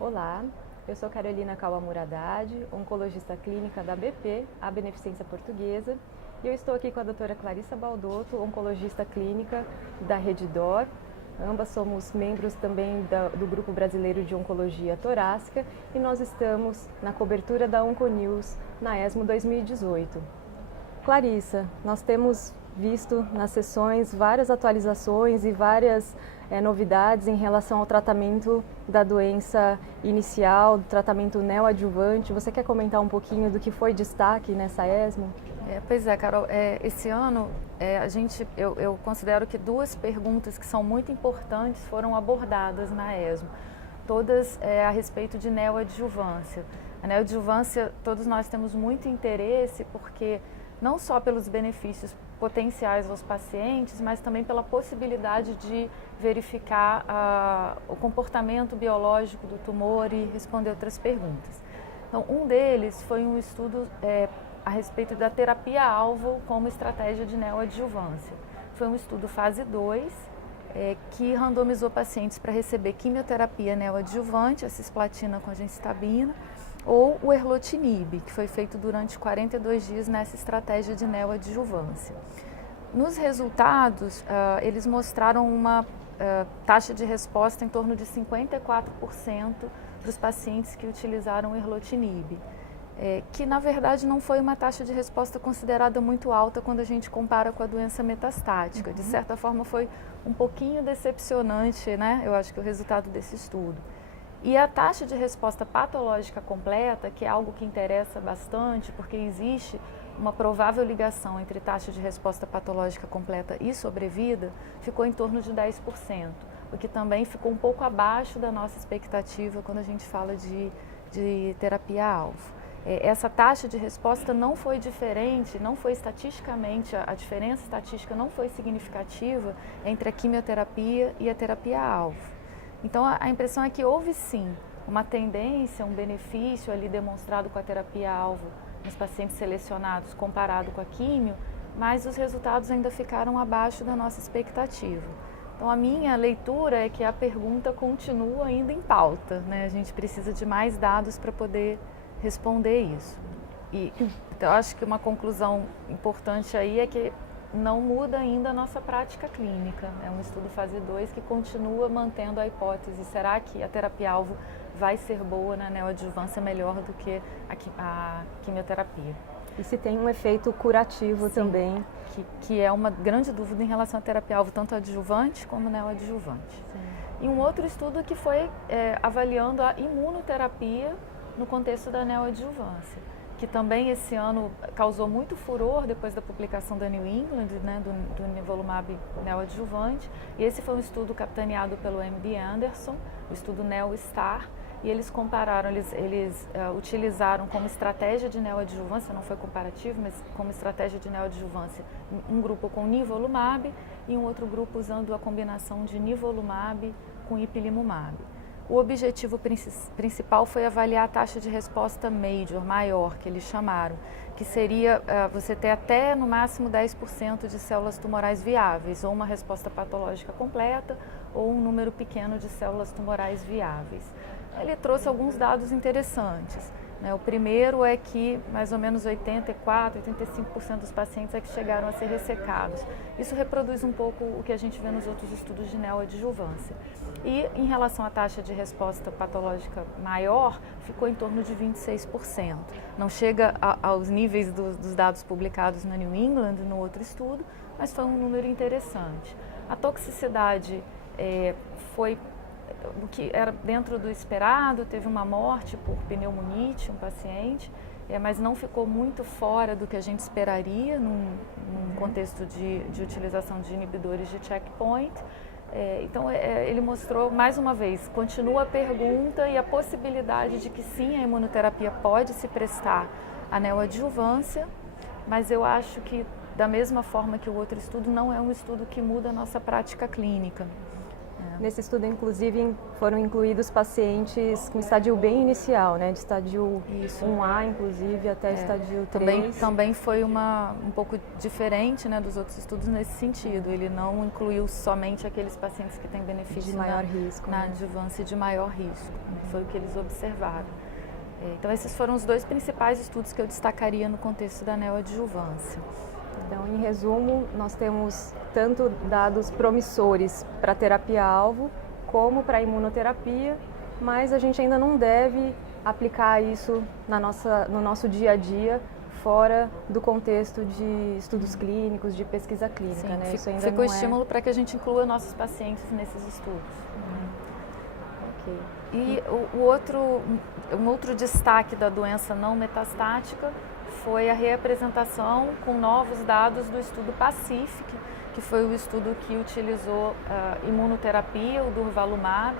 Olá, eu sou Carolina Kawamura Haddad, oncologista clínica da BP, a Beneficência Portuguesa, e eu estou aqui com a doutora Clarissa Baldotto, oncologista clínica da Redditor. Ambas somos membros também do Grupo Brasileiro de Oncologia Torácica e nós estamos na cobertura da Onconews na ESMO 2018. Clarissa, nós temos visto nas sessões várias atualizações e várias novidades em relação ao tratamento da doença inicial, do tratamento neoadjuvante. Você quer comentar um pouquinho do que foi destaque nessa ESMO? Pois é, Carol, esse ano eu considero que duas perguntas que são muito importantes foram abordadas na ESMO, todas a respeito de neoadjuvância. A neoadjuvância, todos nós temos muito interesse porque não só pelos benefícios potenciais aos pacientes, mas também pela possibilidade de verificar o comportamento biológico do tumor e responder outras perguntas. Então, um deles foi um estudo a respeito da terapia-alvo como estratégia de neoadjuvância. Foi um estudo fase 2, que randomizou pacientes para receber quimioterapia neoadjuvante, a cisplatina com a gemcitabina, ou o erlotinib, que foi feito durante 42 dias nessa estratégia de neoadjuvância. Nos resultados, eles mostraram uma taxa de resposta em torno de 54% dos pacientes que utilizaram o erlotinib, que na verdade não foi uma taxa de resposta considerada muito alta quando a gente compara com a doença metastática. De certa forma foi um pouquinho decepcionante, né? Eu acho que o resultado desse estudo. E a taxa de resposta patológica completa, que é algo que interessa bastante, porque existe uma provável ligação entre taxa de resposta patológica completa e sobrevida, ficou em torno de 10%, o que também ficou um pouco abaixo da nossa expectativa quando a gente fala de terapia-alvo. Essa taxa de resposta não foi diferente, não foi estatisticamente, a diferença estatística não foi significativa entre a quimioterapia e a terapia-alvo. Então, a impressão é que houve sim uma tendência, um benefício ali demonstrado com a terapia-alvo nos pacientes selecionados comparado com a químio, mas os resultados ainda ficaram abaixo da nossa expectativa. Então, a minha leitura é que a pergunta continua ainda em pauta, né? A gente precisa de mais dados para poder responder isso. Então, acho que uma conclusão importante aí é que não muda ainda a nossa prática clínica. É um estudo fase 2 que continua mantendo a hipótese, será que a terapia-alvo vai ser boa na neoadjuvância melhor do que a quimioterapia? E se tem um efeito curativo. Sim, também. Que é uma grande dúvida em relação à terapia-alvo, tanto adjuvante como neoadjuvante. Sim. E um outro estudo que foi avaliando a imunoterapia no contexto da neoadjuvância, que também esse ano causou muito furor depois da publicação da New England, né, do nivolumab neoadjuvante. E esse foi um estudo capitaneado pelo MD Anderson, o estudo NeoStar, e eles compararam, eles utilizaram como estratégia de neoadjuvância, não foi comparativo, mas como estratégia de neoadjuvância, um grupo com nivolumab e um outro grupo usando a combinação de nivolumab com ipilimumab. O objetivo principal foi avaliar a taxa de resposta maior, que eles chamaram, que seria você ter até no máximo 10% de células tumorais viáveis, ou uma resposta patológica completa, ou um número pequeno de células tumorais viáveis. Ele trouxe alguns dados interessantes. O primeiro é que mais ou menos 84, 85% dos pacientes é que chegaram a ser ressecados. Isso reproduz um pouco o que a gente vê nos outros estudos de neoadjuvância. E em relação à taxa de resposta patológica maior, ficou em torno de 26%. Não chega aos níveis dos dados publicados na New England, no outro estudo, mas foi um número interessante. A toxicidade foi o que era dentro do esperado, teve uma morte por pneumonite, um paciente, mas não ficou muito fora do que a gente esperaria num contexto de utilização de inibidores de checkpoint. Então, ele mostrou, mais uma vez, continua a pergunta e a possibilidade de que sim, a imunoterapia pode se prestar à neoadjuvância, mas eu acho que da mesma forma que o outro estudo, não é um estudo que muda a nossa prática clínica. Nesse estudo, inclusive, foram incluídos pacientes com estadio bem inicial, né? De estadio 1A, inclusive, até estadio 3. Também foi um pouco diferente, né, dos outros estudos nesse sentido. Ele não incluiu somente aqueles pacientes que têm benefício de maior risco, na adjuvância de maior risco. Foi o que eles observaram. Então, esses foram os dois principais estudos que eu destacaria no contexto da neoadjuvância. Então, em resumo, nós temos tanto dados promissores para terapia-alvo como para imunoterapia, mas a gente ainda não deve aplicar isso no nosso dia a dia, fora do contexto de estudos clínicos, de pesquisa clínica. Sim, né? Isso ainda fica não o estímulo para que a gente inclua nossos pacientes nesses estudos. Ok. E um outro destaque da doença não metastática foi a reapresentação com novos dados do estudo PACIFIC, que foi o estudo que utilizou imunoterapia, o durvalumab,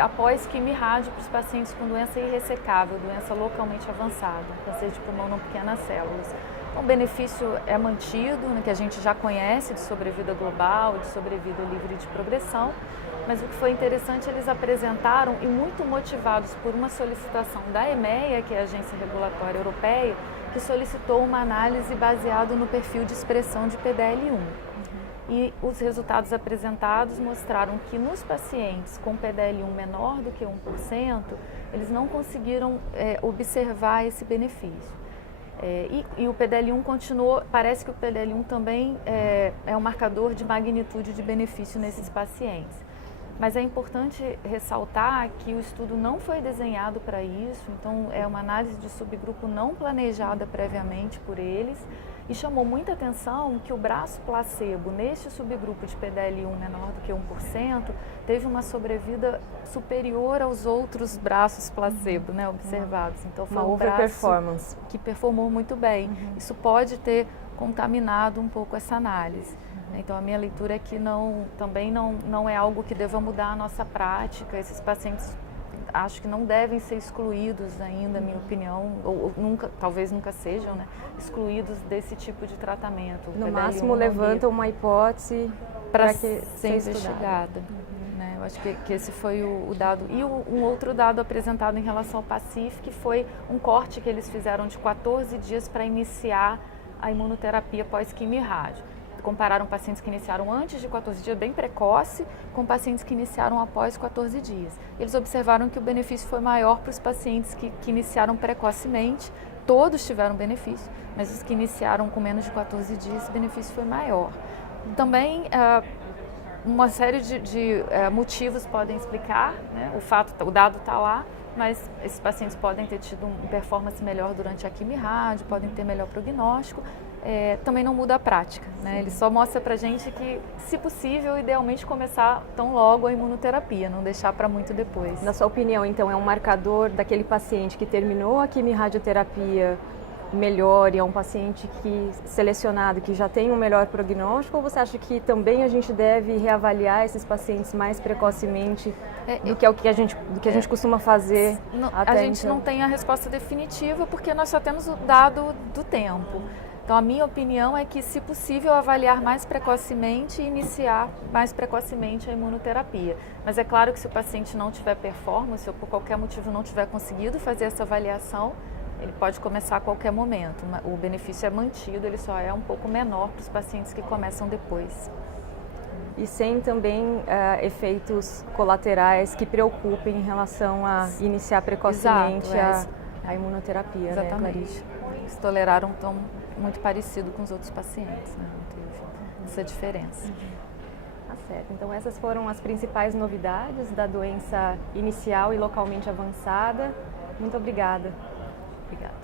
após quimio-rádio para os pacientes com doença irressecável, doença localmente avançada, câncer de pulmão não pequenas células. Então, o benefício é mantido, né, que a gente já conhece de sobrevida global, de sobrevida livre de progressão, mas o que foi interessante, eles apresentaram, e muito motivados por uma solicitação da EMEA, que é a Agência Regulatória Europeia, que solicitou uma análise baseada no perfil de expressão de PDL1. E os resultados apresentados mostraram que nos pacientes com PDL1 menor do que 1%, eles não conseguiram observar esse benefício. E o PDL1 continuou, parece que o PDL1 também é um marcador de magnitude de benefício nesses pacientes. Mas é importante ressaltar que o estudo não foi desenhado para isso, então é uma análise de subgrupo não planejada previamente por eles, e chamou muita atenção que o braço placebo neste subgrupo de PDL1 menor do que 1% teve uma sobrevida superior aos outros braços placebo, né, observados. Então foi um braço que performou muito bem. Isso pode ter contaminado um pouco essa análise. Então, a minha leitura é que também não é algo que deva mudar a nossa prática. Esses pacientes acho que não devem ser excluídos ainda, na minha opinião, ou talvez nunca sejam, né, excluídos desse tipo de tratamento. No máximo, levantam uma hipótese para ser investigada. Né? Eu acho que esse foi o dado. E um outro dado apresentado em relação ao PACIFIC foi um corte que eles fizeram de 14 dias para iniciar a imunoterapia pós-quimio-rádio. Compararam pacientes que iniciaram antes de 14 dias, bem precoce, com pacientes que iniciaram após 14 dias. Eles observaram que o benefício foi maior para os pacientes que iniciaram precocemente, todos tiveram benefício, mas os que iniciaram com menos de 14 dias, o benefício foi maior. Também, uma série de motivos podem explicar, né? O dado está lá, mas esses pacientes podem ter tido uma performance melhor durante a quimio-rádio, podem ter melhor prognóstico. Também não muda a prática, né? Ele só mostra pra gente que, se possível, idealmente começar tão logo a imunoterapia, não deixar para muito depois. Na sua opinião, então, é um marcador daquele paciente que terminou a quimio-radioterapia melhor e é um paciente selecionado que já tem um melhor prognóstico, ou você acha que também a gente deve reavaliar esses pacientes mais precocemente do que a gente costuma fazer? A gente não tem a resposta definitiva porque nós só temos o dado do tempo. Então, a minha opinião é que, se possível, avaliar mais precocemente e iniciar mais precocemente a imunoterapia. Mas é claro que, se o paciente não tiver performance ou por qualquer motivo não tiver conseguido fazer essa avaliação, ele pode começar a qualquer momento. O benefício é mantido, ele só é um pouco menor para os pacientes que começam depois. E sem também efeitos colaterais que preocupem em relação a iniciar precocemente a imunoterapia. Exatamente. Né, eles toleraram muito parecido com os outros pacientes, né? Não teve essa diferença. Tá certo. Então, essas foram as principais novidades da doença inicial e localmente avançada. Muito obrigada. Obrigada.